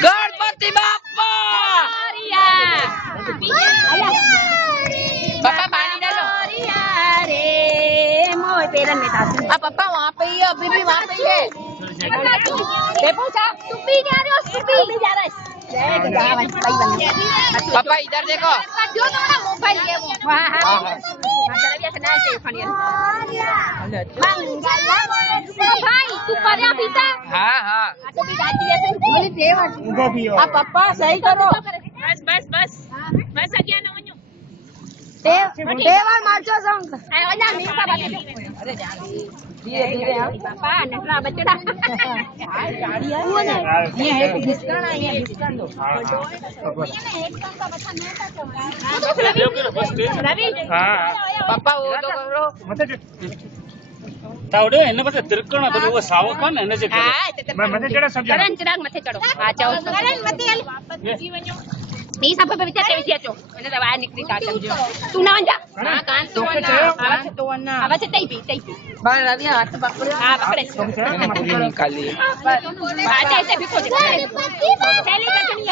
गणपति बाप्पा पापा पानी डालो रे मोय पेरन में था पापा वहाँ पे ही अभी भी वहाँ पे ही है देखो सा तू भी जा रहे हो तू भी जा रहा है पापा इधर देखो जो तुम्हारा मोबाइल है वो हां हां जरा भी कना से खानी भाई तू पर्या पीता हां हां तो भी गाती है बोली देवा उनको भी हो आप पापा सही करो बस बस बस बस आ गया ना वन्यो देवा मारजो संग ओला मीर का बात अरे धीरे धीरे पापा नटला बचड़ा वो ना ये है डिस्काउंट है ये डिस्काउंट दो ये ना एक का बच्चा नेता रवि हां पापा वो तो करो मत तावड़े એને બસ ત્રિકોણ તો वो સાવો કા ને એને જે मैं मथे चढ़ा सब करण चिराग मथे चढ़ो हां जाओ करण मथे हल नहीं सब पे विचार के चो એને તો બહાર નીકળી કાટમ જો તું ના જા હા કાન તો ના હવે તો ના હવે છે તઈ પી બાર રવિ હાથ પકડ્યો હા પકડે નિકાલી આ જैसे भी को दे थैली कटनी